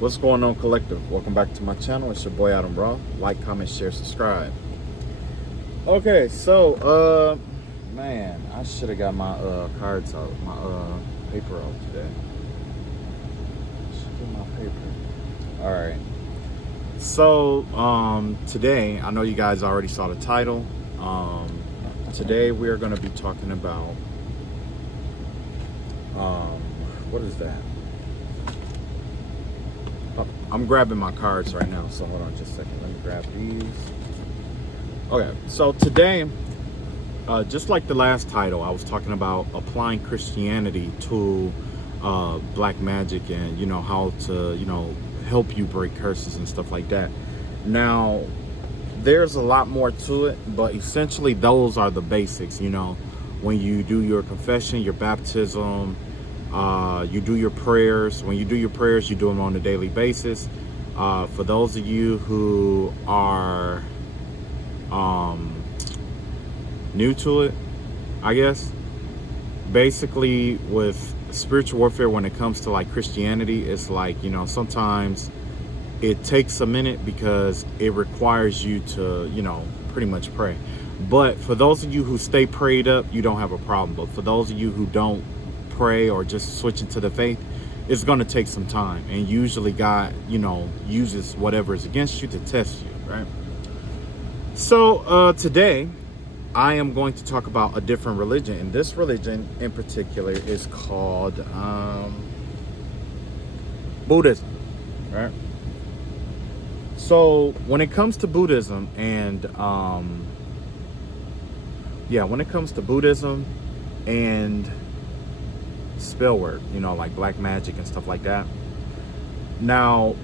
What's going on, collective? Welcome back to my channel. It's your boy Adam Raw. Like, comment, share, subscribe. Okay, so man, I should have got my cards out, my paper out today. Should get my paper. All right. So today, I know you guys already saw the title. Today we are going to be talking about what is that? I'm grabbing my cards right now, so hold on just a second. Let me grab these. Okay, so today, just like the last title, I was talking about applying Christianity to black magic and, how to, help you break curses and stuff like that. Now, there's a lot more to it, but essentially those are the basics, when you do your confession, your baptism, you do your prayers. When you do your prayers, you do them on a daily basis. For those of you who are new to it, I guess, basically with spiritual warfare, when it comes to like Christianity, it's like, sometimes it takes a minute because it requires you to, pretty much pray. But for those of you who stay prayed up, you don't have a problem. But for those of you who don't pray or just switch into the faith, it's going to take some time. And usually God, uses whatever is against you to test you, right? So today I am going to talk about a different religion. And this religion in particular is called Buddhism, right? So when it comes to Buddhism and when it comes to Buddhism and spell work, like black magic and stuff like that. Now,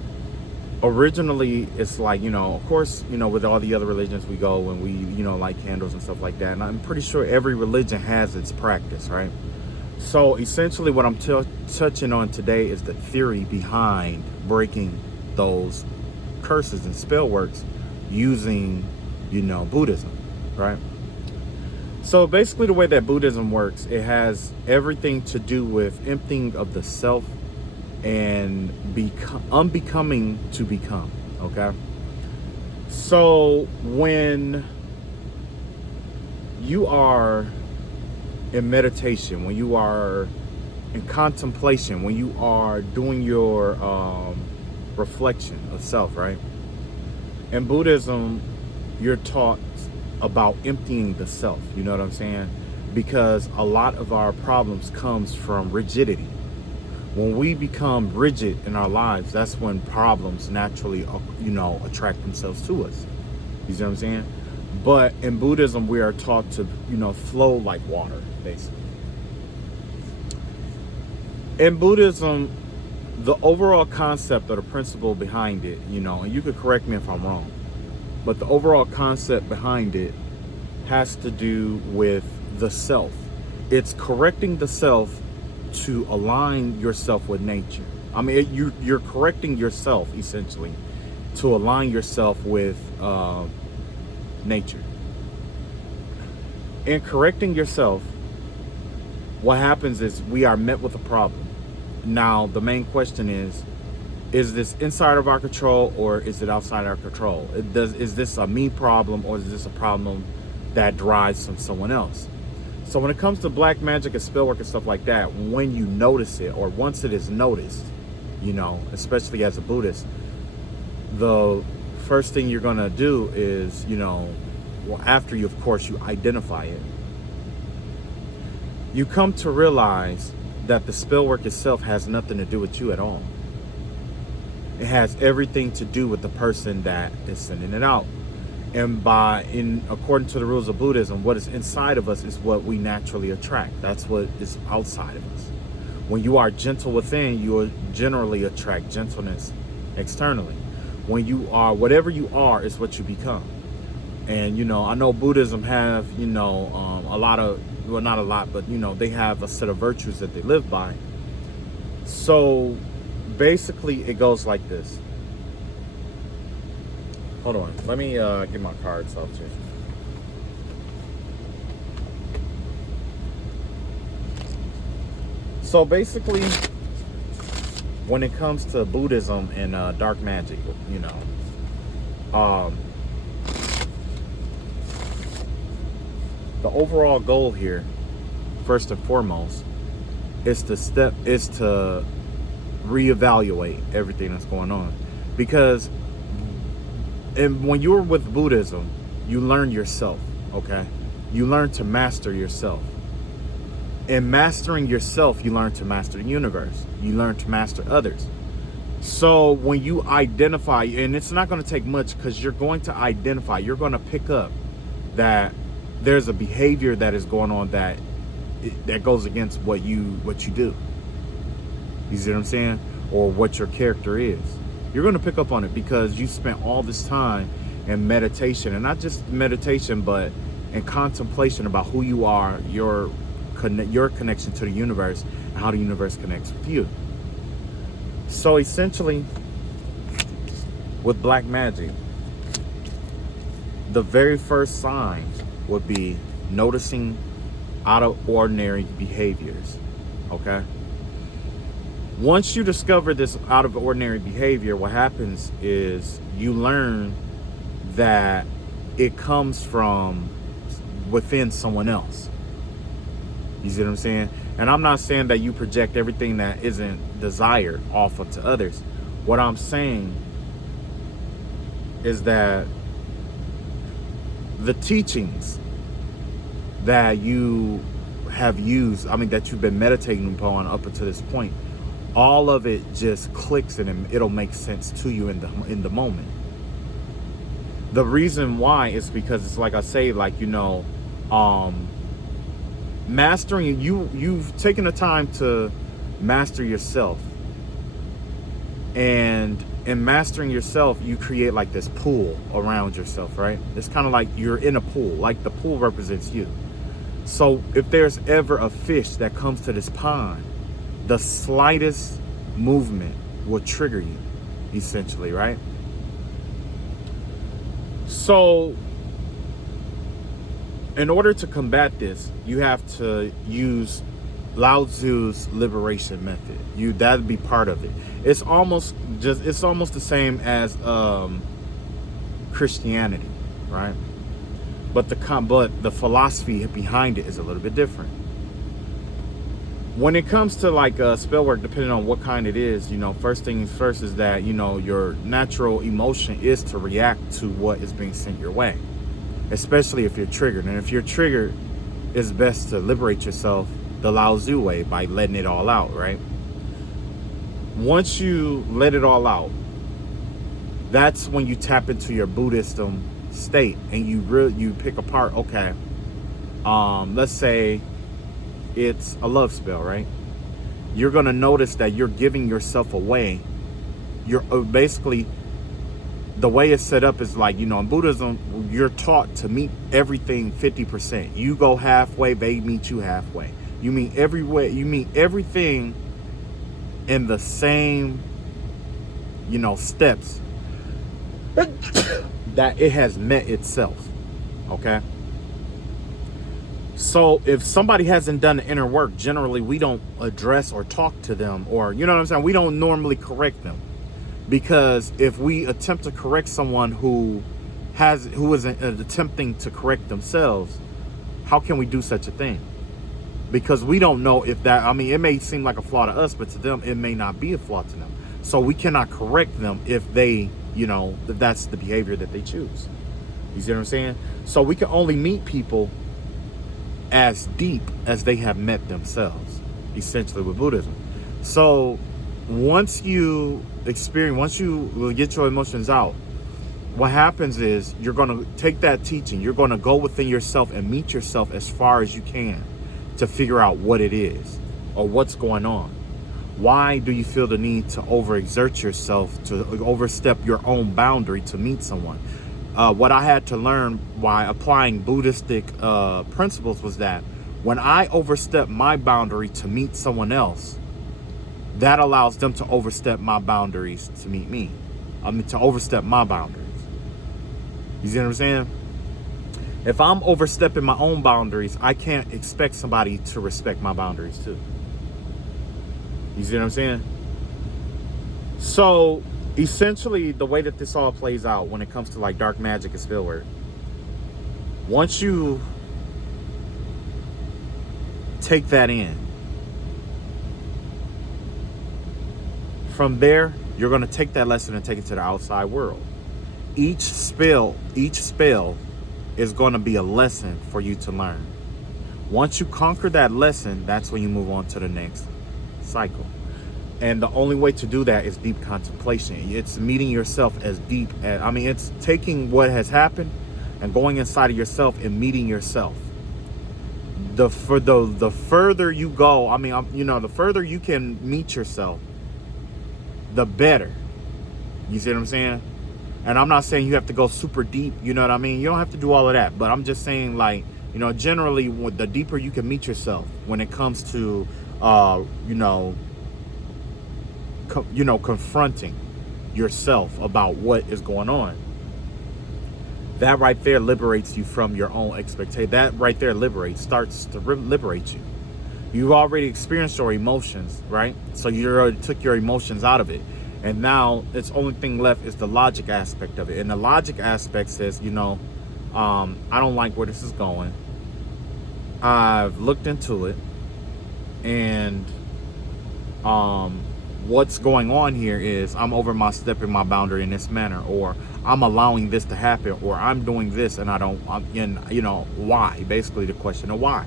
originally, it's like, of course, with all the other religions we go and we, light candles and stuff like that. And I'm pretty sure every religion has its practice, right? So essentially what I'm touching on today is the theory behind breaking those curses and spell works using, Buddhism, right? So basically the way that Buddhism works, it has everything to do with emptying of the self and unbecoming to become, okay? So when you are in meditation, when you are in contemplation, when you are doing your reflection of self, right? In Buddhism, you're taught about emptying the self, you know what I'm saying? Because a lot of our problems comes from rigidity. When we become rigid in our lives, that's when problems naturally, attract themselves to us. You see what I'm saying? But in Buddhism, we are taught to, flow like water, basically. In Buddhism, the overall concept or the principle behind it, and you could correct me if I'm wrong, but the overall concept behind it has to do with the self. It's correcting the self to align yourself with nature. I mean, you're correcting yourself, essentially, to align yourself with nature. In correcting yourself, what happens is we are met with a problem. Now, the main question is this inside of our control or is it outside our control? Is this a me problem or is this a problem that derives from someone else? So when it comes to black magic and spell work and stuff like that, when you notice it or once it is noticed, especially as a Buddhist, the first thing you're gonna do is, after you, of course, you identify it, you come to realize that the spell work itself has nothing to do with you at all. It has everything to do with the person that is sending it out. And according to the rules of Buddhism, what is inside of us is what we naturally attract. That's what is outside of us. When you are gentle within, you will generally attract gentleness externally. When you are, whatever you are is what you become. And, I know Buddhism have, a lot of, well, not a lot, but, they have a set of virtues that they live by. So basically it goes like this. Hold on, let me get my cards out here. So basically when it comes to Buddhism and dark magic, you know, the overall goal here, first and foremost, is to reevaluate everything that's going on. Because when you're with Buddhism, you learn yourself, okay? You learn to master yourself. In mastering yourself, you learn to master the universe. You learn to master others. So when you identify, and it's not going to take much, because you're going to identify, you're going to pick up that there's a behavior that is going on that goes against what you do. You see what I'm saying? Or what your character is. You're going to pick up on it because you spent all this time in meditation, and not just meditation, but in contemplation about who you are, your connection to the universe, and how the universe connects with you. So essentially, with black magic, the very first sign would be noticing out of ordinary behaviors, okay? Once you discover this out of ordinary behavior, what happens is you learn that it comes from within someone else. You see what I'm saying? And I'm not saying that you project everything that isn't desired off onto others. What I'm saying is that the teachings that you have used, that you've been meditating upon up until this point, all of it just clicks and it'll make sense to you in the moment. The reason why is because it's like I say, mastering, you've taken the time to master yourself, and in mastering yourself, you create like this pool around yourself, right? It's kind of like you're in a pool, like the pool represents you. So if there's ever a fish that comes to this pond, the slightest movement will trigger you, essentially, right? So in order to combat this, you have to use Lao Tzu's liberation method. That'd be part of it. It's almost the same as Christianity, right? But the philosophy behind it is a little bit different. When it comes to spell work, depending on what kind it is, first things first is that, your natural emotion is to react to what is being sent your way, especially if you're triggered. And if you're triggered, it's best to liberate yourself the Lao Tzu way, by letting it all out, right? Once you let it all out, that's when you tap into your Buddhism state, and you pick apart, okay, let's say it's a love spell, right? You're going to notice that you're giving yourself away. You're basically, the way it's set up is in Buddhism, you're taught to meet everything 50%. You go halfway, they meet you halfway. You meet everything in the same, steps that it has met itself, okay? So if somebody hasn't done the inner work, generally we don't address or talk to them, or, you know what I'm saying? We don't normally correct them, because if we attempt to correct someone who is attempting to correct themselves, how can we do such a thing? Because we don't know if that, it may seem like a flaw to us, but to them, it may not be a flaw to them. So we cannot correct them if they, if that's the behavior that they choose. You see what I'm saying? So we can only meet people as deep as they have met themselves, essentially, with Buddhism. So once you get your emotions out, what happens is you're going to take that teaching, you're going to go within yourself and meet yourself as far as you can to figure out what it is or what's going on. Why do you feel the need to overexert yourself, to overstep your own boundary to meet someone? What I had to learn by applying Buddhistic principles was that when I overstep my boundary to meet someone else, that allows them to overstep my boundaries to meet me. To overstep my boundaries. You see what I'm saying? If I'm overstepping my own boundaries, I can't expect somebody to respect my boundaries too. You see what I'm saying? So essentially, the way that this all plays out when it comes to like dark magic and spell work, once you take that in, from there, you're going to take that lesson and take it to the outside world. Each spell is going to be a lesson for you to learn. Once you conquer that lesson, that's when you move on to the next cycle. And the only way to do that is deep contemplation. It's meeting yourself as deep as, it's taking what has happened and going inside of yourself and meeting yourself. The further you go, the further you can meet yourself, the better. You see what I'm saying? And I'm not saying you have to go super deep, you know what I mean? You don't have to do all of that, but I'm just saying, like, generally, the deeper you can meet yourself when it comes to, confronting yourself about what is going on, that right there liberates you from your own expectation. That right there starts to liberate you. You've already experienced your emotions, right? So you already took your emotions out of it. And now its only thing left is the logic aspect of it. And the logic aspect says, I don't like where this is going. I've looked into it. And what's going on here is I'm stepping my boundary in this manner, or I'm allowing this to happen, or I'm doing this and why? Basically the question of why.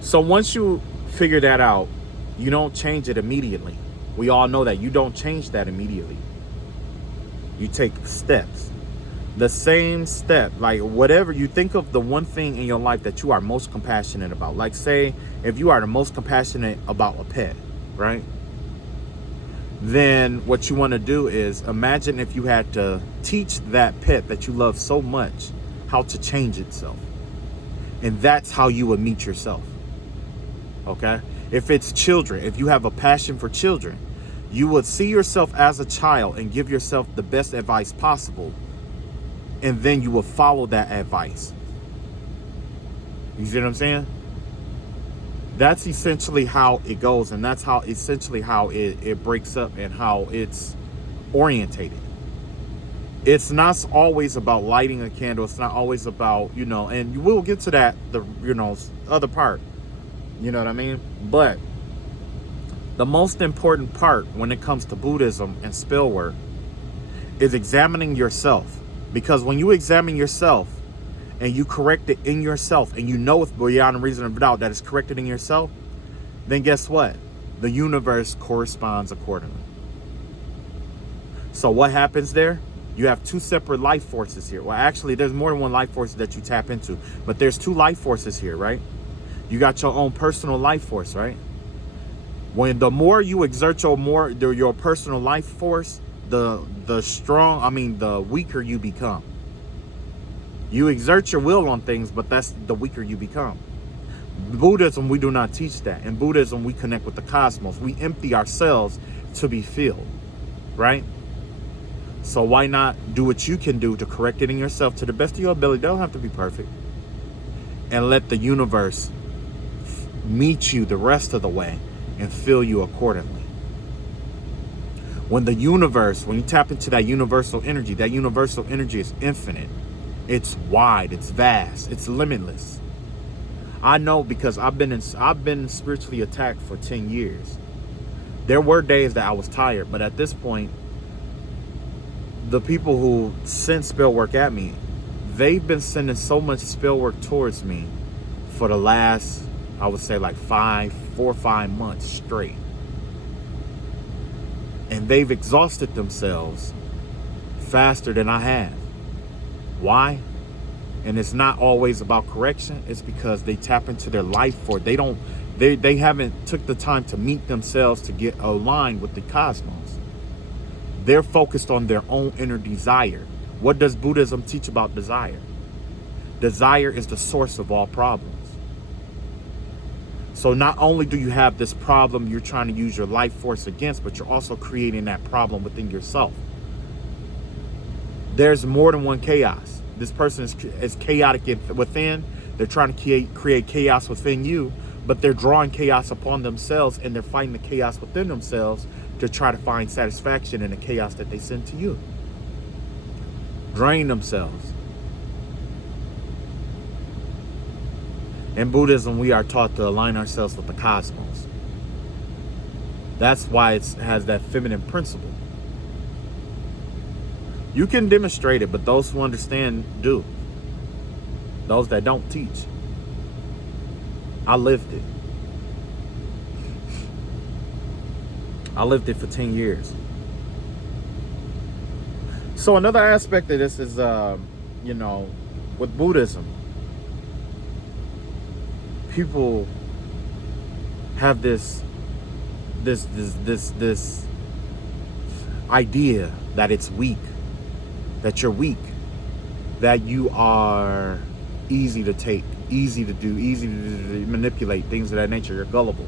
So once you figure that out, you don't change it immediately. We all know that you don't change that immediately. You take steps. The same step, like whatever you think of, the one thing in your life that you are most compassionate about. Like, say, if you are the most compassionate about a pet, right? Then what you want to do is imagine if you had to teach that pet that you love so much how to change itself. And that's how you would meet yourself. Okay? If it's children, if you have a passion for children, you would see yourself as a child and give yourself the best advice possible. And then you will follow that advice. You see what I'm saying? That's essentially how it goes. And that's how it breaks up and how it's orientated. It's not always about lighting a candle. It's not always about, and you will get to that, other part. You know what I mean? But the most important part when it comes to Buddhism and spell work is examining yourself. Because when you examine yourself and you correct it in yourself, and with beyond a reason of doubt that it's corrected in yourself, then guess what? The universe corresponds accordingly. So what happens there? You have two separate life forces here. Well, actually, there's more than one life force that you tap into. But there's two life forces here, right? You got your own personal life force, right? When the more you exert your personal life force, the weaker you become. You exert your will on things, but that's the weaker you become. Buddhism, we do not teach that. In Buddhism, we connect with the cosmos. We empty ourselves to be filled, right? So why not do what you can do to correct it in yourself to the best of your ability? They don't have to be perfect. And let the universe meet you the rest of the way and fill you accordingly. When you tap into that universal energy is infinite. It's wide, it's vast, it's limitless. I know because I've been spiritually attacked for 10 years. There were days that I was tired, but at this point, the people who sent spell work at me, they've been sending so much spell work towards me for the last, I would say, like 4 or 5 months straight. And they've exhausted themselves faster than I have. Why? And it's not always about correction. It's because they tap into their life for it. They haven't took the time to meet themselves to get aligned with the cosmos. They're focused on their own inner desire. What does Buddhism teach about desire? Desire is the source of all problems. So not only do you have this problem you're trying to use your life force against, but you're also creating that problem within yourself. There's more than one chaos. This person is chaotic within. They're trying to create chaos within you, but they're drawing chaos upon themselves, and they're fighting the chaos within themselves to try to find satisfaction in the chaos that they send to you. Drain themselves. In Buddhism, we are taught to align ourselves with the cosmos. That's why it has that feminine principle. You can demonstrate it, but those who understand do. Those that don't teach. I lived it. I lived it for 10 years. So another aspect of this is, with Buddhism, people have this idea that it's weak, that you're weak, that you are easy to take, easy to do, easy to manipulate, things of that nature. You're gullible.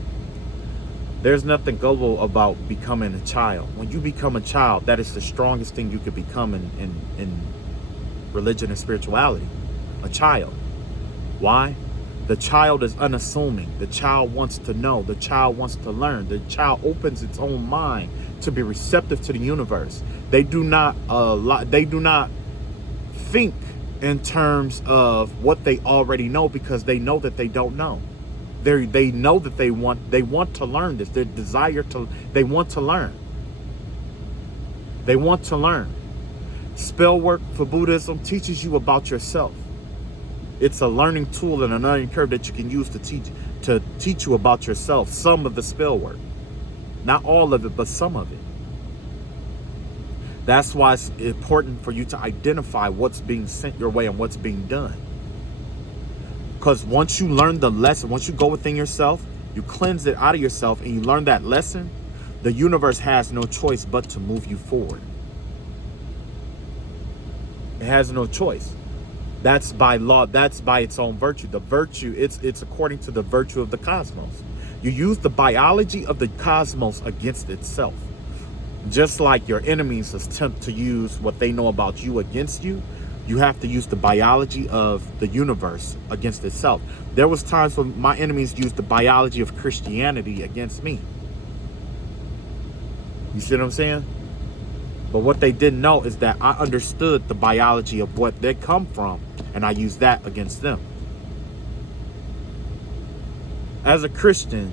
There's nothing gullible about becoming a child. When you become a child, that is the strongest thing you could become in religion and spirituality. A child. Why? The child is unassuming. The child wants to know. The child wants to learn. The child opens its own mind to be receptive to the universe. They do not think in terms of what they already know, because they know that they don't know. They know that they want to learn this. Their desire they want to learn. They want to learn. Spell work for Buddhism teaches you about yourself. It's a learning tool and a learning curve that you can use to teach you about yourself. Some of the spell work. Not all of it, but some of it. That's why it's important for you to identify what's being sent your way and what's being done. Because once you learn the lesson, once you go within yourself, you cleanse it out of yourself, and you learn that lesson, the universe has no choice but to move you forward. It has no choice. That's by law. That's by its own virtue. The virtue, it's according to the virtue of the cosmos. You use the biology of the cosmos against itself. Just like your enemies attempt to use what they know about you against you, you have to use the biology of the universe against itself. There was times when my enemies used the biology of Christianity against me. You see what I'm saying? But what they didn't know is that I understood the biology of what they come from, and I used that against them. As a Christian,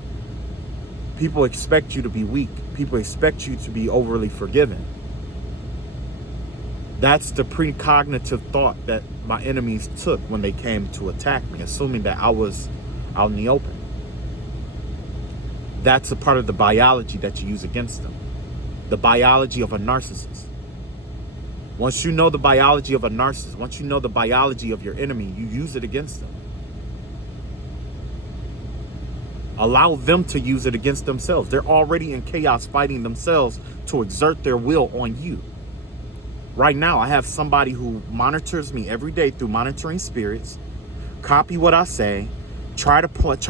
people expect you to be weak. People expect you to be overly forgiving. That's the precognitive thought that my enemies took when they came to attack me, assuming that I was out in the open. That's a part of the biology that you use against them. The biology of a narcissist. Once you know the biology of a narcissist, once you know the biology of your enemy, you use it against them. Allow them to use it against themselves. They're already in chaos fighting themselves to exert their will on you. Right now, I have somebody who monitors me every day through monitoring spirits, copy what I say, try to put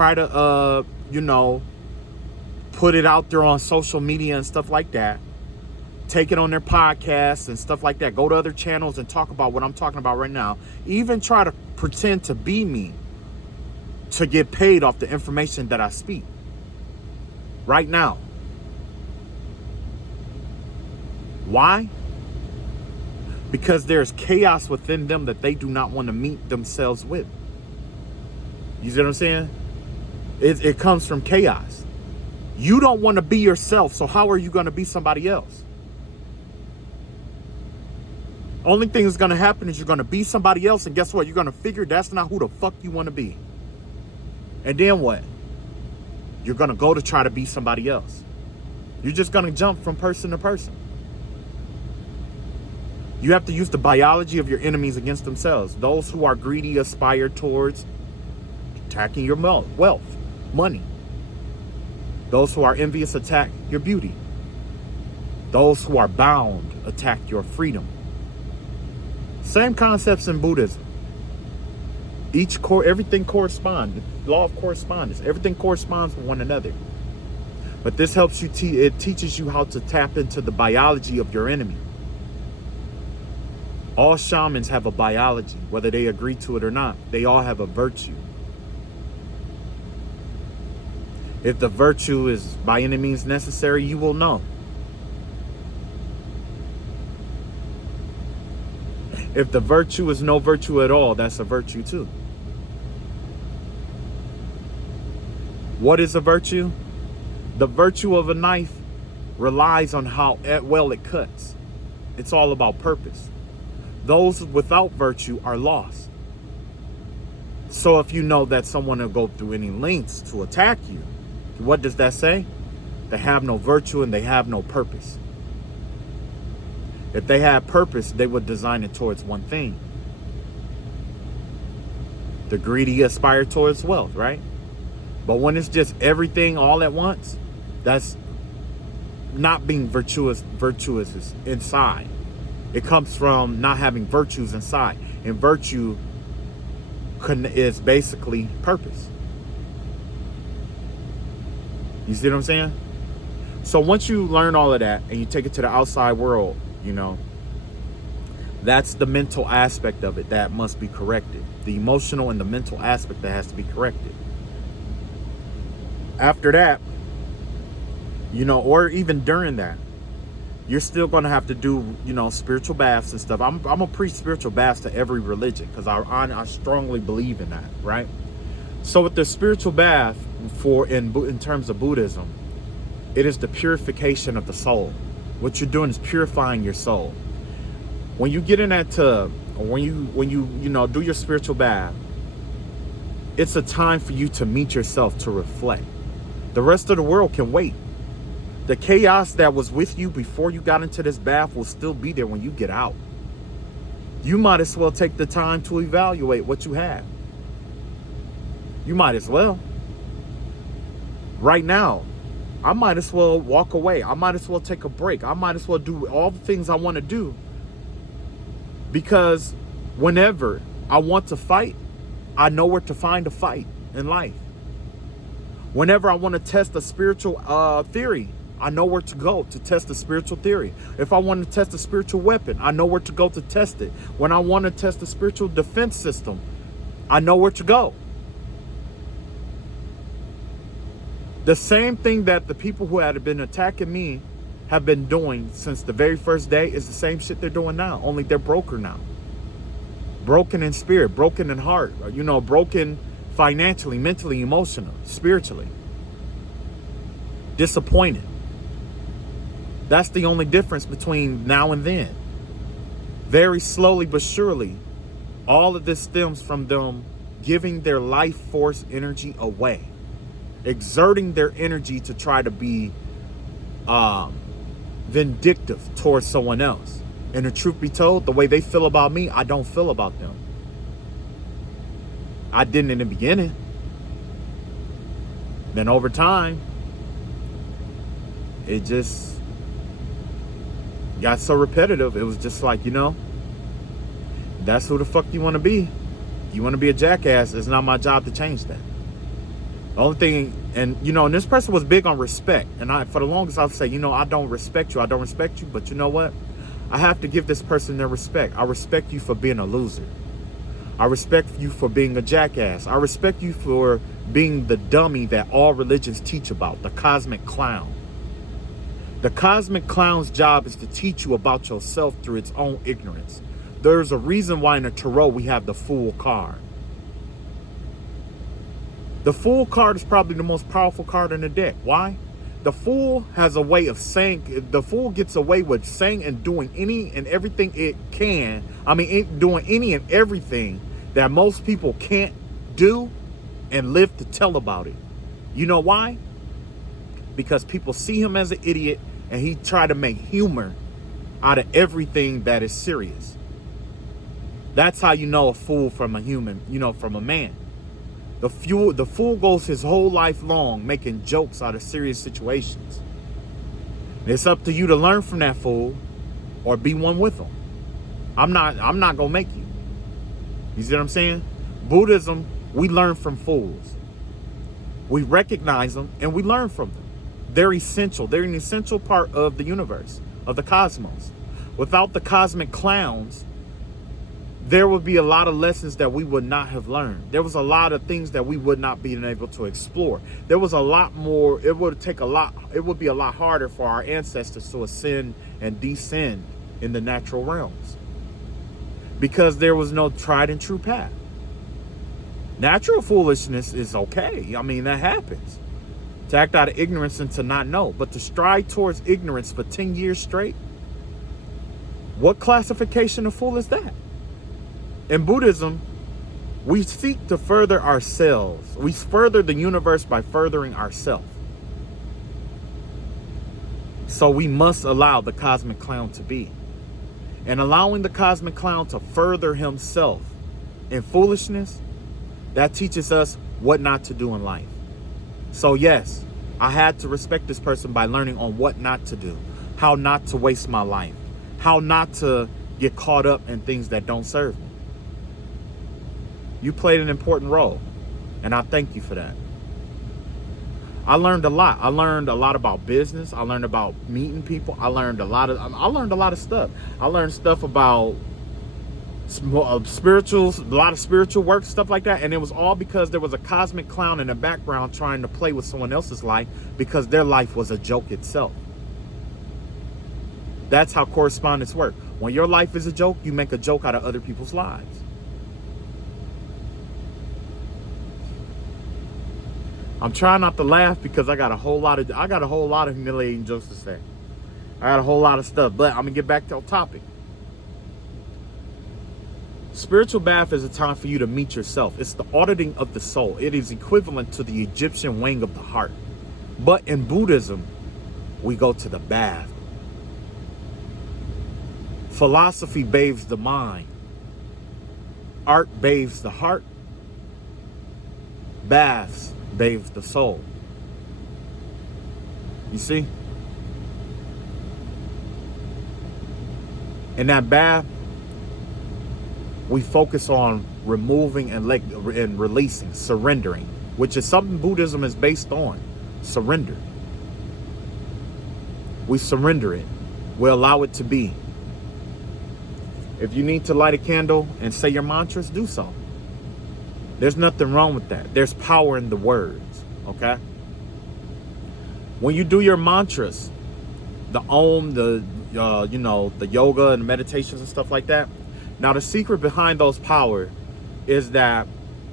it out there on social media and stuff like that, take it on their podcasts and stuff like that, go to other channels and talk about what I'm talking about right now, even try to pretend to be me to get paid off the information that I speak right now. Why? Because there's chaos within them that they do not want to meet themselves with. You see what I'm saying? It comes from chaos. You don't want to be yourself, so how are you going to be somebody else? Only thing that's going to happen is you're going to be somebody else, and guess what? You're going to figure that's not who the fuck you want to be. And then what? You're going to go to try to be somebody else. You're just going to jump from person to person. You have to use the biology of your enemies against themselves. Those who are greedy aspire towards attacking your wealth, money. Those who are envious attack your beauty. Those who are bound attack your freedom. Same concepts in Buddhism. Everything corresponds. The law of correspondence. Everything corresponds with one another. But this helps you. It teaches you how to tap into the biology of your enemy. All shamans have a biology, whether they agree to it or not. They all have a virtue. If the virtue is by any means necessary, you will know. If the virtue is no virtue at all, that's a virtue too. What is a virtue? The virtue of a knife relies on how well it cuts. It's all about purpose. Those without virtue are lost. So if you know that someone will go through any lengths to attack you, what does that say? They have no virtue and they have no purpose. If they had purpose, they would design it towards one thing. The greedy aspire towards wealth, right? But when it's just everything all at once, that's not being virtuous is inside. It comes from not having virtues inside. And virtue is basically purpose. You see what I'm saying? So once you learn all of that and you take it to the outside world, you know, that's the mental aspect of it that must be corrected. The emotional and the mental aspect that has to be corrected. After that, you know, or even during that, you're still going to have to do, you know, spiritual baths and stuff. I'm going to preach spiritual baths to every religion because I strongly believe in that, right? So with the spiritual bath in terms of Buddhism, it is the purification of the soul. What you're doing is purifying your soul. When you get in that tub, or when you know, do your spiritual bath, it's a time for you to meet yourself, to reflect. The rest of the world can wait. The chaos that was with you before you got into this bath will still be there when you get out. You might as well take the time to evaluate what you have. You might as well. Right now, I might as well walk away. I might as well take a break. I might as well do all the things I want to do. Because whenever I want to fight, I know where to find a fight in life. Whenever I want to test a spiritual theory, I know where to go to test a spiritual theory. If I want to test a spiritual weapon, I know where to go to test it. When I want to test a spiritual defense system, I know where to go. The same thing that the people who had been attacking me have been doing since the very first day is the same shit they're doing now, only they're broken now. Broken in spirit, broken in heart, you know, broken financially, mentally, emotionally, spiritually. Disappointed. That's the only difference between now and then. Very slowly but surely, all of this stems from them giving their life force energy away. Exerting their energy to try to be vindictive towards someone else. And the truth be told, the way they feel about me, I don't feel about them. I didn't in the beginning. Then over time, it just got so repetitive. It was just like, you know, that's who the fuck you want to be. You want to be a jackass. It's not my job to change that. The only thing, and you know, and this person was big on respect. And for the longest, I'd say, you know, I don't respect you. I don't respect you. But you know what? I have to give this person their respect. I respect you for being a loser. I respect you for being a jackass. I respect you for being the dummy that all religions teach about, the cosmic clown. The cosmic clown's job is to teach you about yourself through its own ignorance. There's a reason why in a tarot we have the Fool card. The Fool card is probably the most powerful card in the deck. Why? The Fool has a way of saying, the Fool gets away with saying and doing any and everything it can. Doing any and everything that most people can't do and live to tell about it. You know why? Because people see him as an idiot and he tried to make humor out of everything that is serious. That's how you know a fool from a human, you know, from a man. The fool goes his whole life long making jokes out of serious situations. It's up to you to learn from that fool or be one with him. I'm not gonna make you. You see what I'm saying? Buddhism, we learn from fools. We recognize them and we learn from them. They're essential. They're an essential part of the universe, of the cosmos. Without the cosmic clowns, there would be a lot of lessons that we would not have learned. There was a lot of things that we would not be able to explore. There was a lot more. It would be a lot harder for our ancestors to ascend and descend in the natural realms, because there was no tried and true path. Natural foolishness is okay. I mean, that happens. To act out of ignorance and to not know. But to stride towards ignorance for 10 years straight, what classification of fool is that? In Buddhism, we seek to further ourselves. We further the universe by furthering ourselves. So we must allow the cosmic clown to be. And allowing the cosmic clown to further himself in foolishness, that teaches us what not to do in life. So yes, I had to respect this person by learning on what not to do, how not to waste my life, how not to get caught up in things that don't serve me. You played an important role, and I thank you for that. I learned a lot. I learned a lot about business. I learned about meeting people. I learned a lot of stuff. I learned stuff about spirituals, a lot of spiritual work, stuff like that. And it was all because there was a cosmic clown in the background trying to play with someone else's life, because their life was a joke itself. That's how correspondence works. When your life is a joke, you make a joke out of other people's lives. I'm trying not to laugh because I got a whole lot of humiliating jokes to say. I got a whole lot of stuff, but I'm gonna get back to the topic. Spiritual bath is a time for you to meet yourself. It's the auditing of the soul. It is equivalent to the Egyptian weighing of the heart. But in Buddhism, we go to the bath. Philosophy bathes the mind. Art bathes the heart. Baths bathes the soul. You see? In that bath, we focus on removing and releasing, surrendering, which is something Buddhism is based on. Surrender. We surrender it. We allow it to be. If you need to light a candle and say your mantras, do so. There's nothing wrong with that. There's power in the words, okay? When you do your mantras, the Om, the yoga and meditations and stuff like that. Now, the secret behind those power is that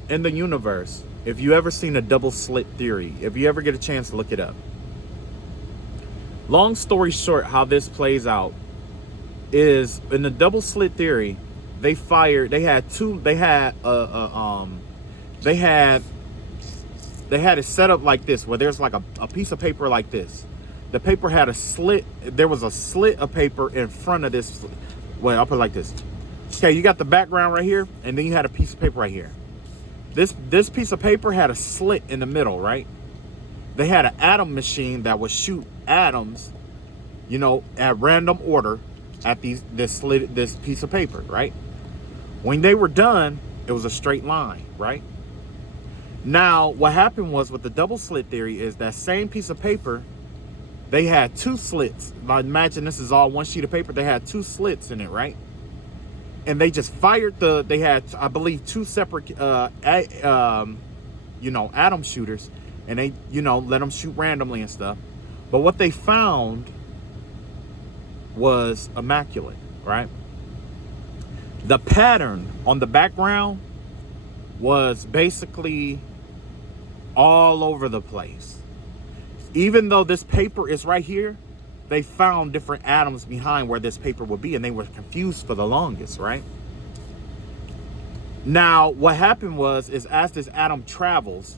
in the universe, if you ever seen a double slit theory, if you ever get a chance to look it up. Long story short, how this plays out is in the double slit theory, they had it set up like this, where there's like a piece of paper like this. The paper had a slit. There was a slit of paper in front of this. Well, I'll put it like this. Okay, you got the background right here, and then you had a piece of paper right here. This piece of paper had a slit in the middle, right? They had an atom machine that would shoot atoms, at random order at this piece of paper, right? When they were done, it was a straight line, right? Now, what happened was with the double slit theory is that same piece of paper, they had two slits. Now, imagine this is all one sheet of paper. They had two slits in it, right? And they just fired they had, I believe, two separate, atom shooters. And they, let them shoot randomly and stuff. But what they found was immaculate, right? The pattern on the background was basically all over the place. Even though this paper is right here, they found different atoms behind where this paper would be, and they were confused for the longest, right? Now, what happened is as this atom travels,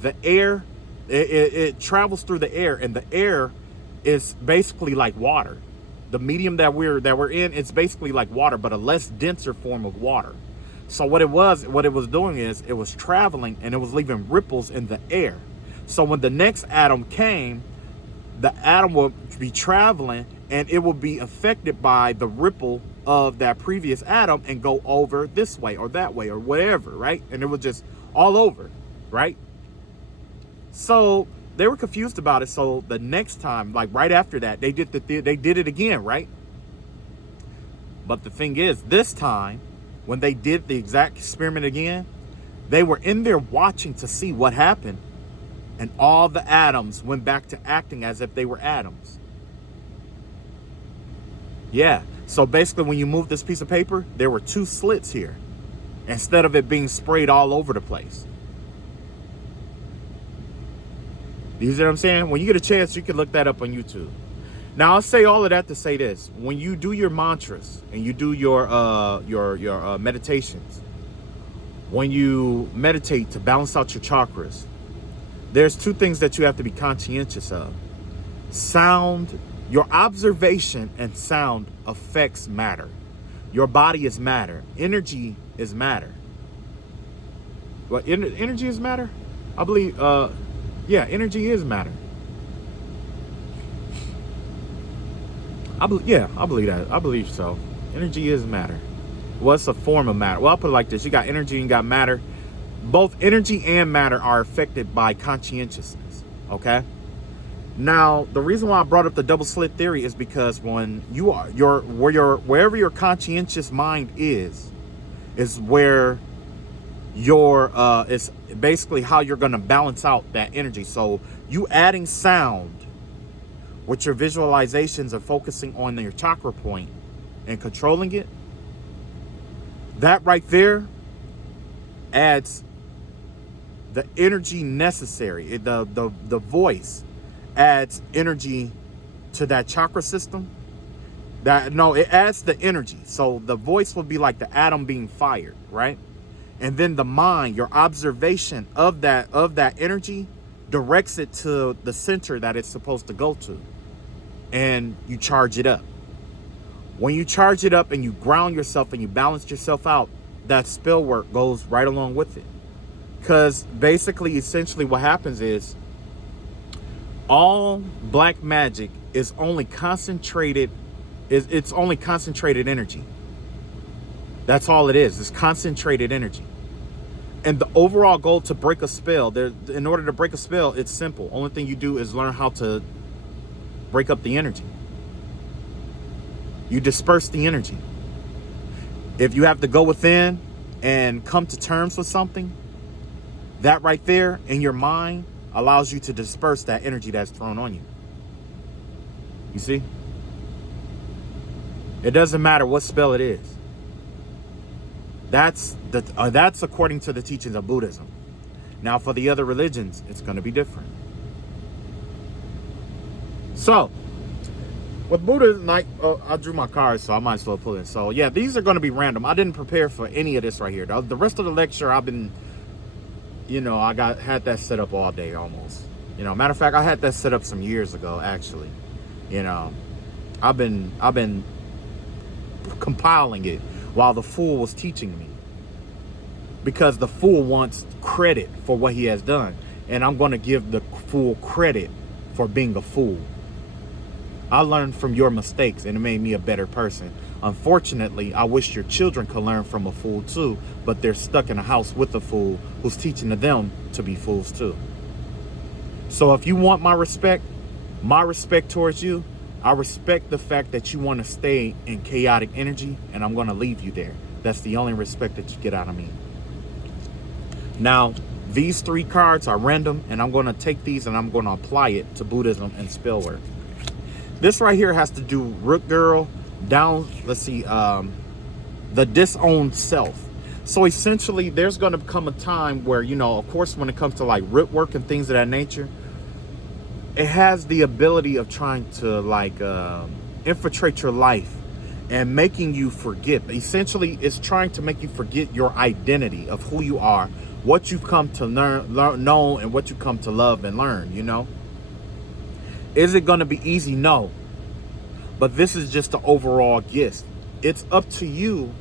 the air, it travels through the air, and the air is basically like water. The medium that we're in, it's basically like water, but a less denser form of water. So what it was doing is it was traveling, and it was leaving ripples in the air. So when the next atom came, the atom will be traveling, and it will be affected by the ripple of that previous atom and go over this way or that way or whatever, right? And it was just all over, right? So they were confused about it. So the next time, like right after that, they did it again, right? But the thing is, this time when they did the exact experiment again, they were in there watching to see what happened, and all the atoms went back to acting as if they were atoms. Yeah, so basically when you move this piece of paper, there were 2 slits here, instead of it being sprayed all over the place. You see what I'm saying? When you get a chance, you can look that up on YouTube. Now, I'll say all of that to say this. When you do your mantras and you do your meditations, when you meditate to balance out your chakras, there's 2 things that you have to be conscientious of. Sound, your observation and sound affects matter. Your body is matter. Energy is matter. What, energy is matter? I believe, yeah, energy is matter. I believe that. I believe so. Energy is matter. Well, it's a form of matter. Well, I'll put it like this. You got energy and you got matter. Both energy and matter are affected by conscientiousness. Okay? Now, the reason why I brought up the double slit theory is because when you are wherever your conscientious mind is where your it's basically how you're going to balance out that energy. So you adding sound with your visualizations and focusing on your chakra point and controlling it, that right there adds the energy necessary. The voice adds energy to that chakra system. It adds the energy. So the voice will be like the atom being fired, right? And then the mind, your observation of that energy directs it to the center that it's supposed to go to. And you charge it up. When you charge it up and you ground yourself and you balance yourself out, that spell work goes right along with it. Because basically, essentially what happens is all black magic is only concentrated, it's only concentrated energy. That's all it is. It's concentrated energy. And the overall goal to break a spell, in order to break a spell, it's simple. Only thing you do is learn how to break up the energy. You disperse the energy. If you have to go within and come to terms with something, that right there in your mind allows you to disperse that energy that's thrown on you. You see? It doesn't matter what spell it is. That's according to the teachings of Buddhism. Now, for the other religions, it's going to be different. So, with Buddhism, I drew my cards, so I might as well pull it. So, yeah, these are going to be random. I didn't prepare for any of this right here. The rest of the lecture, I've been, I had that set up all day almost. Matter of fact, I had that set up some years ago, actually. I've been compiling it while the fool was teaching me. Because the fool wants credit for what he has done. And I'm going to give the fool credit for being a fool. I learned from your mistakes and it made me a better person. Unfortunately, I wish your children could learn from a fool too, but they're stuck in a house with a fool who's teaching them to be fools too. So if you want my respect towards you, I respect the fact that you want to stay in chaotic energy, and I'm going to leave you there. That's the only respect that you get out of me. Now, these 3 cards are random, and I'm going to take these and I'm going to apply it to Buddhism and spell work. This right here has to do root girl down, the disowned self. So essentially, there's going to come a time where, of course, when it comes to like root work and things of that nature, it has the ability of trying to infiltrate your life and making you forget. Essentially, it's trying to make you forget your identity of who you are, what you've come to know, and what you come to love and learn, Is it going to be easy? No. But this is just the overall gist. It's up to you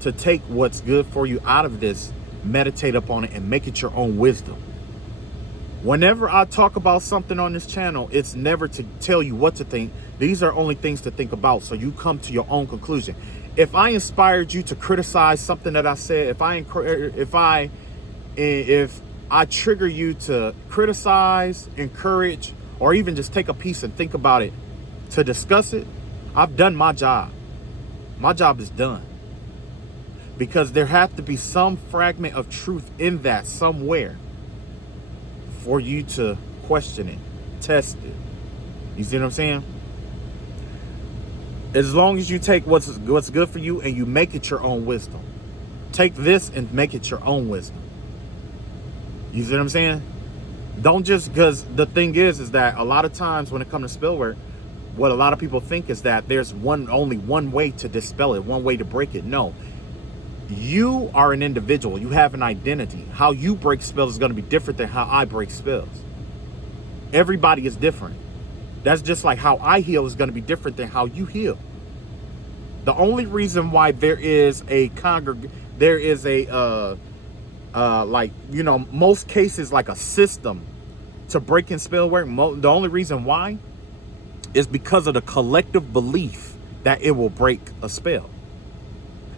to take what's good for you out of this, meditate upon it, and make it your own wisdom. Whenever I talk about something on this channel, it's never to tell you what to think. These are only things to think about, so you come to your own conclusion. If I inspired you to criticize something that I said, if I trigger you to criticize, encourage, or even just take a piece and think about it to discuss it, I've done my job. My job is done. because there has to be some fragment of truth in that somewhere for you to question it, test it. You see what I'm saying? As long as you take what's good for you and you make it your own wisdom. Take this and make it your own wisdom. You see what I'm saying? Don't just, because the thing is that a lot of times when it comes to spell work, what a lot of people think is that there's only one way to dispel it, one way to break it. No. You are an individual. You have an identity. How you break spells is going to be different than how I break spells. Everybody is different. That's just like how I heal is going to be different than how you heal. The only reason why there is a most cases like a system to breaking spell work, the only reason why is because of the collective belief that it will break a spell.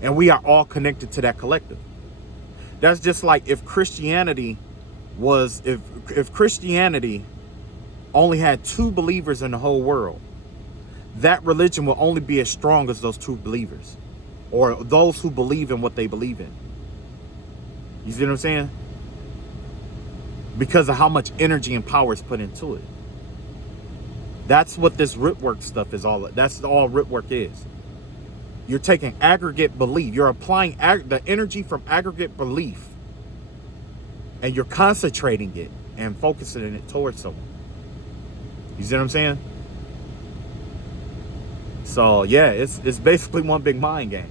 And we are all connected to that collective. That's just like if Christianity only had 2 believers in the whole world, that religion will only be as strong as those 2 believers, or those who believe in what they believe in. You see what I'm saying? Because of how much energy and power is put into it. That's what this root work stuff is all. That's all root work is. You're taking aggregate belief. You're applying the energy from aggregate belief, and you're concentrating it and focusing it towards someone. You see what I'm saying? So yeah, it's basically one big mind game.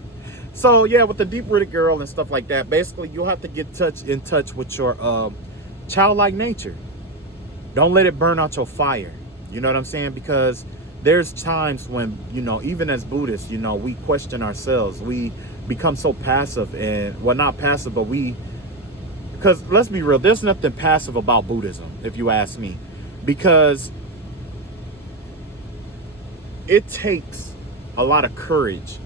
So yeah, with the deep-rooted girl and stuff like that, basically you'll have to get in touch with your childlike nature. Don't let it burn out your fire. You know what I'm saying? Because there's times when, even as Buddhists, we question ourselves. We become so passive, and well, not passive, but because let's be real, there's nothing passive about Buddhism, if you ask me, because it takes a lot of courage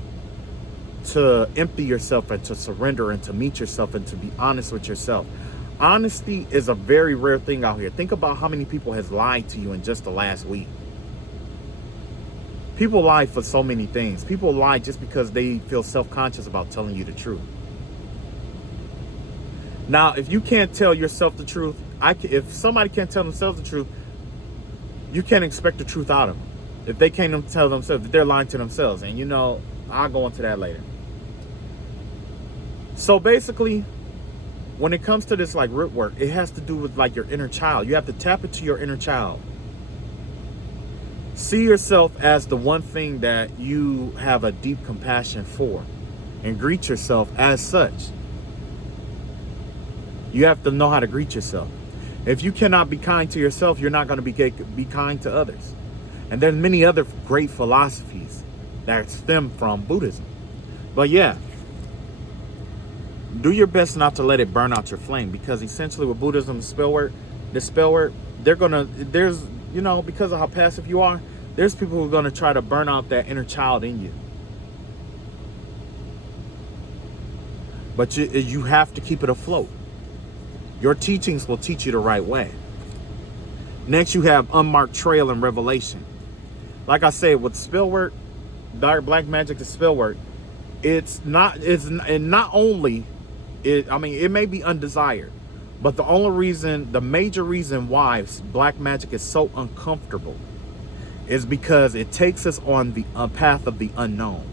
to empty yourself and to surrender and to meet yourself and to be honest with yourself. Honesty is a very rare thing out here. Think about how many people has lied to you in just the last week. People lie for so many things. People lie just because they feel self-conscious about telling you the truth. Now, if you can't tell yourself the truth, if somebody can't tell themselves the truth, you can't expect the truth out of them. If they can't tell themselves that they're lying to themselves. And I'll go into that later. So basically, when it comes to this like root work, it has to do with like your inner child. You have to tap into your inner child. See yourself as the one thing that you have a deep compassion for, and greet yourself as such. You have to know how to greet yourself. If you cannot be kind to yourself, you're not going to be kind to others. And there's many other great philosophies that stem from Buddhism. But yeah, do your best not to let it burn out your flame, because essentially with Buddhism, the spell work, because of how passive you are, there's people who are going to try to burn out that inner child in you. But you have to keep it afloat. Your teachings will teach you the right way. Next, you have unmarked trail and revelation. Like I said, with spell work, dark black magic to spell work, it may be undesired, but the major reason why black magic is so uncomfortable is because it takes us on the path of the unknown.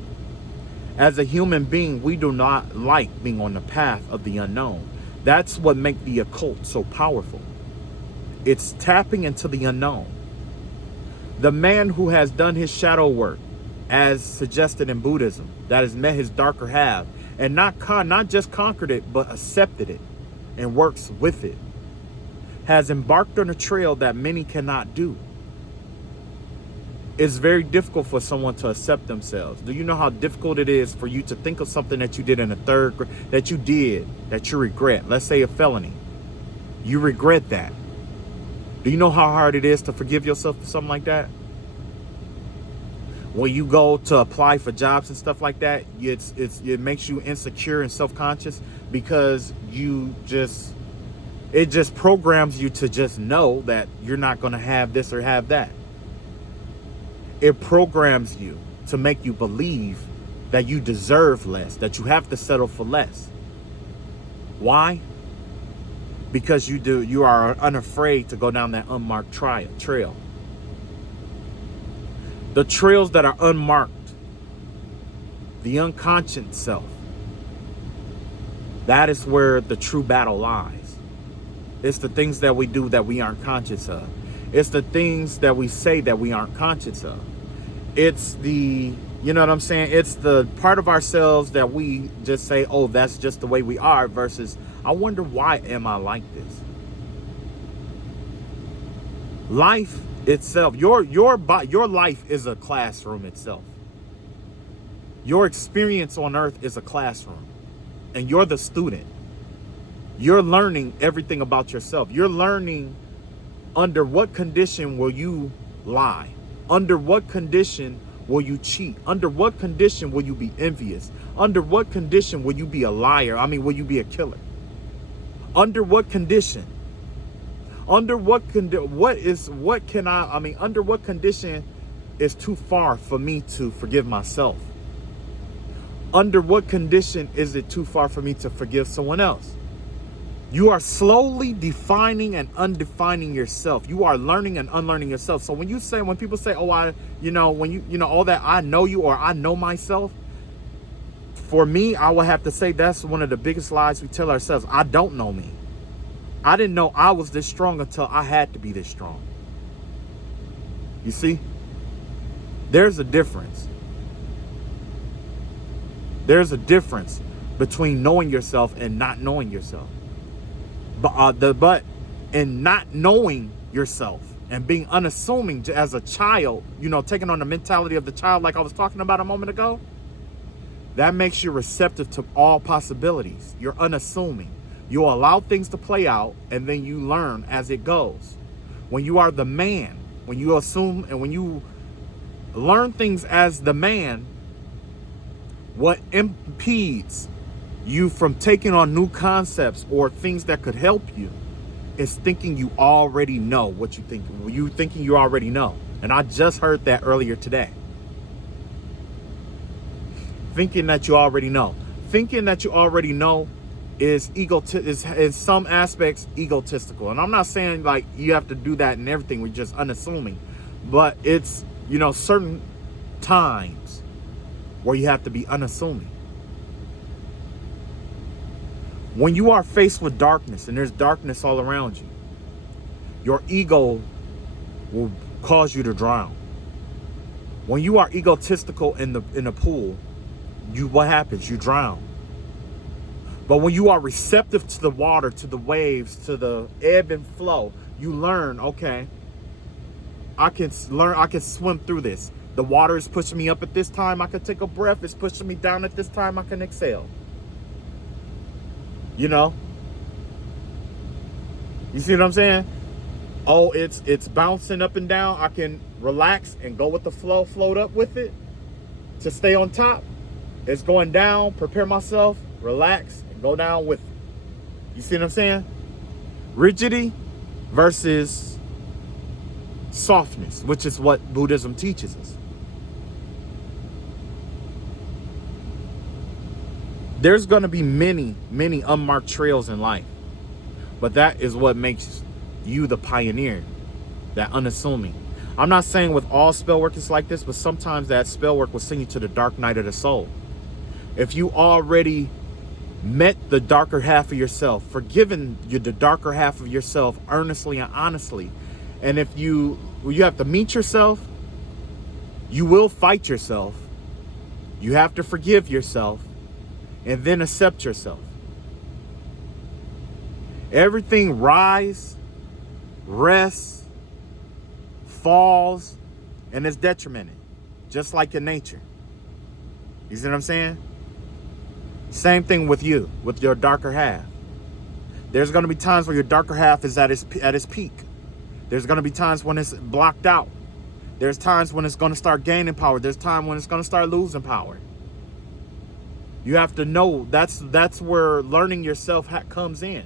As a human being, we do not like being on the path of the unknown. That's what makes the occult so powerful. It's tapping into the unknown. The man who has done his shadow work, as suggested in Buddhism, that has met his darker half, and not just conquered it, but accepted it and works with it, has embarked on a trail that many cannot do. It's very difficult for someone to accept themselves. Do you know how difficult it is for you to think of something that you did in the third grade, that you regret? Let's say a felony. You regret that. Do you know how hard it is to forgive yourself for something like that? When you go to apply for jobs and stuff like that, it makes you insecure and self-conscious, because it just programs you to just know that you're not going to have this or have that. It programs you to make you believe that you deserve less, that you have to settle for less. Why? Because you are unafraid to go down that unmarked trail. The trails that are unmarked, the unconscious self, that is where the true battle lies. It's the things that we do that we aren't conscious of. It's the things that we say that we aren't conscious of. It's the, you know what I'm saying? It's the part of ourselves that we just say, oh, that's just the way we are, versus, I wonder why am I like this? Life itself, your life is a classroom itself. Your experience on earth is a classroom, and you're the student. You're learning everything about yourself. You're learning under what condition will you lie? Under what condition will you cheat? Under what condition will you be envious? Under what condition will you be a liar? Will you be a killer? Under what condition? Under what condition is too far for me to forgive myself? Under what condition is it too far for me to forgive someone else? You are slowly defining and undefining yourself. You are learning and unlearning yourself. So when people say, oh, all that, I know you, or I know myself. For me, I will have to say that's one of the biggest lies we tell ourselves. I don't know me. I didn't know I was this strong until I had to be this strong. You see? There's a difference. There's a difference between knowing yourself and not knowing yourself. But in not knowing yourself and being unassuming as a child, taking on the mentality of the child like I was talking about a moment ago, that makes you receptive to all possibilities. You're unassuming. You allow things to play out, and then you learn as it goes. When you are the man, when you assume and when you learn things as the man, what impedes you from taking on new concepts or things that could help you is thinking you already know what you think. You thinking you already know. And I just heard that earlier today. Thinking that you already know. Thinking that you already know is in some aspects egotistical. And I'm not saying like you have to do that in everything. We're just unassuming. But it's, certain times where you have to be unassuming. When you are faced with darkness and there's darkness all around you, your ego will cause you to drown. When you are egotistical in the pool, what happens? You drown. But when you are receptive to the water, to the waves, to the ebb and flow, you learn, okay, I can swim through this. The water is pushing me up at this time, I can take a breath. It's pushing me down at this time, I can exhale. You see what I'm saying? Oh, it's bouncing up and down. I can relax and go with the flow, float up with it to stay on top. It's going down, prepare myself, relax, and go down with it. You see what I'm saying? Rigidity versus softness, which is what Buddhism teaches us. There's going to be many, many unmarked trails in life. But that is what makes you the pioneer, that unassuming. I'm not saying with all spell work it's like this, but sometimes that spell work will send you to the dark night of the soul. If you already met the darker half of yourself, forgiven the darker half of yourself earnestly and honestly, and if you have to meet yourself, you will fight yourself. You have to forgive yourself. And then accept yourself. Everything rise, rests, falls, and is detrimented. Just like in nature. You see what I'm saying? Same thing with you, with your darker half. There's going to be times where your darker half is at its peak. There's going to be times when it's blocked out. There's times when it's going to start gaining power. There's times when it's going to start losing power. You have to know that's where learning yourself comes in.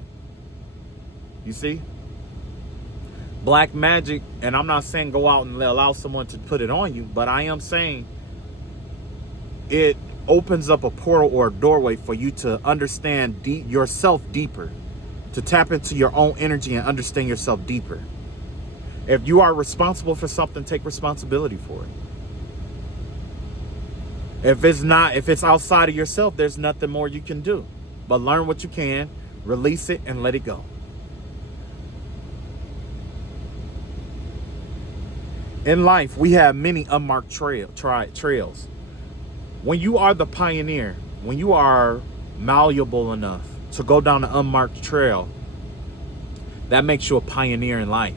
You see? Black magic, and I'm not saying go out and allow someone to put it on you, but I am saying it opens up a portal or a doorway for you to understand yourself deeper, to tap into your own energy and understand yourself deeper. If you are responsible for something, take responsibility for it. If it's outside of yourself, there's nothing more you can do. But learn what you can, release it, and let it go. In life, we have many unmarked trails. When you are the pioneer, when you are malleable enough to go down an unmarked trail, that makes you a pioneer in life.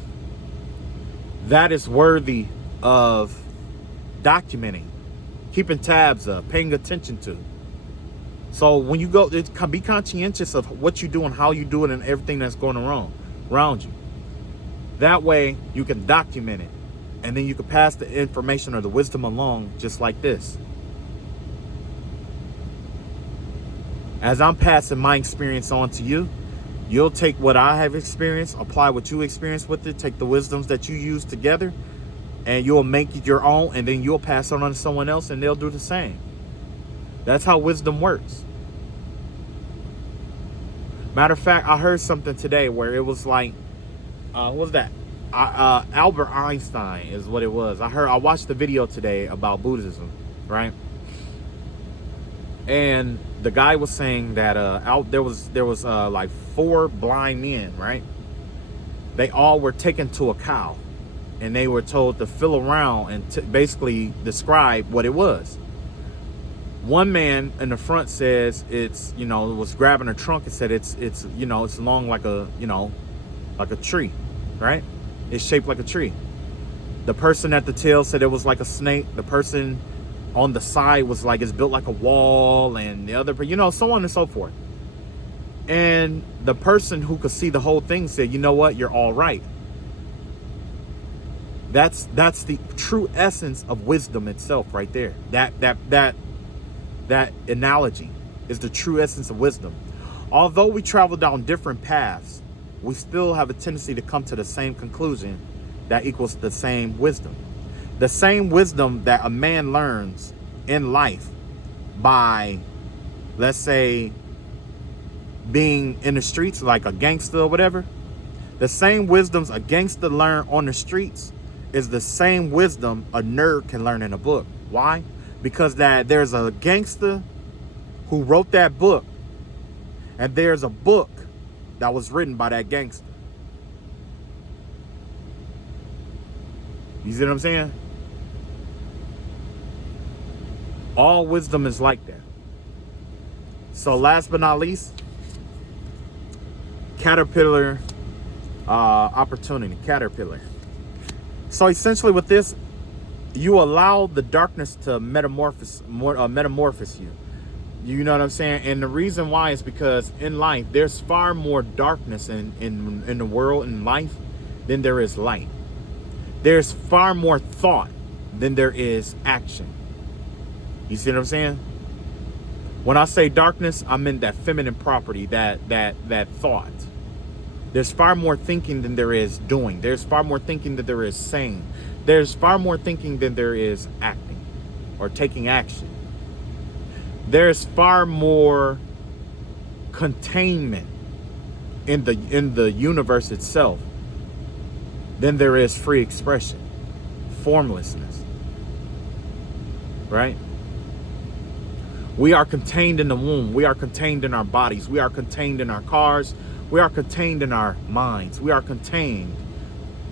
That is worthy of documenting, keeping tabs of, paying attention to. So when you go, be conscientious of what you do and how you do it and everything that's going on around you. That way you can document it, and then you can pass the information or the wisdom along just like this. As I'm passing my experience on to you, you'll take what I have experienced, apply what you experienced with it, take the wisdoms that you use together, and you'll make it your own, and then you'll pass it on to someone else and they'll do the same. That's how wisdom works. Matter of fact, I heard something today where it was like, what was that? Albert Einstein is what it was. I watched the video today about Buddhism, right? And the guy was saying that there was like 4 blind men, right? They all were taken to a cow, and they were told to feel around and basically describe what it was. One man in the front says it's, was grabbing a trunk and said it's long like a, like a tree, right? It's shaped like a tree. The person at the tail said it was like a snake. The person on the side was like it's built like a wall, and the other, so on and so forth. And the person who could see the whole thing said, you know what, you're all right. That's the true essence of wisdom itself right there. That analogy is the true essence of wisdom. Although we travel down different paths, we still have a tendency to come to the same conclusion that equals the same wisdom. The same wisdom that a man learns in life by, let's say, being in the streets like a gangster or whatever. The same wisdoms a gangster learn on the streets is the same wisdom a nerd can learn in a book. Why? Because there's a gangster who wrote that book, and there's a book that was written by that gangster. You see what I'm saying? All wisdom is like that. So last but not least, caterpillar opportunity. Caterpillar. So essentially with this, you allow the darkness to metamorphose you. You know what I'm saying? And the reason why is because in life, there's far more darkness in the world, in life, than there is light. There's far more thought than there is action. You see what I'm saying? When I say darkness, I mean that feminine property, that thought. There's far more thinking than there is doing. There's far more thinking than there is saying. There's far more thinking than there is acting or taking action. There's far more containment in the universe itself than there is free expression, formlessness, right? We are contained in the womb. We are contained in our bodies. We are contained in our cars. We are contained in our minds. We are contained.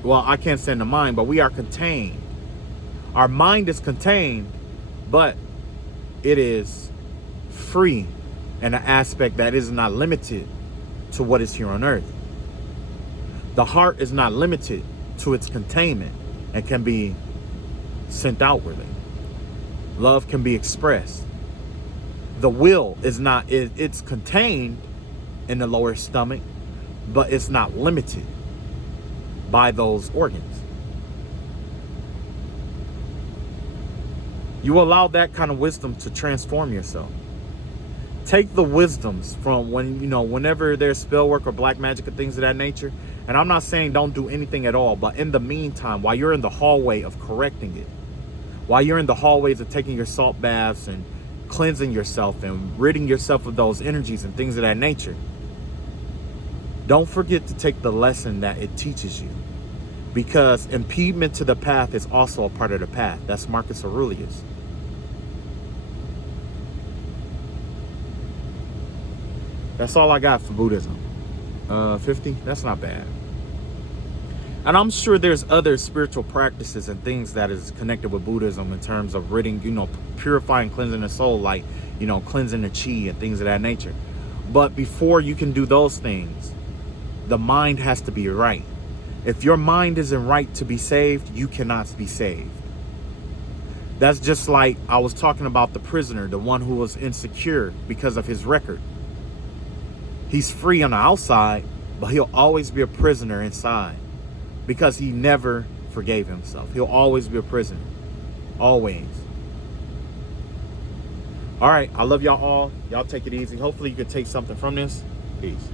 Well, I can't say in the mind, but we are contained. Our mind is contained, but it is free in an aspect that is not limited to what is here on earth. The heart is not limited to its containment and can be sent outwardly. Love can be expressed. The will is not, it's contained in the lower stomach, but it's not limited by those organs. You allow that kind of wisdom to transform yourself. Take the wisdoms from whenever there's spell work or black magic and things of that nature. And I'm not saying don't do anything at all, but in the meantime, while you're in the hallway of correcting it, while you're in the hallways of taking your salt baths and cleansing yourself and ridding yourself of those energies and things of that nature, don't forget to take the lesson that it teaches you. Because impediment to the path is also a part of the path. That's Marcus Aurelius. That's all I got for Buddhism. 50, that's not bad. And I'm sure there's other spiritual practices and things that is connected with Buddhism in terms of ridding, purifying, cleansing the soul, like, cleansing the chi and things of that nature. But before you can do those things, the mind has to be right. If your mind isn't right to be saved, you cannot be saved. That's just like I was talking about the prisoner, the one who was insecure because of his record. He's free on the outside, but he'll always be a prisoner inside because he never forgave himself. He'll always be a prisoner. Always. All right. I love y'all all. Y'all take it easy. Hopefully you can take something from this. Peace.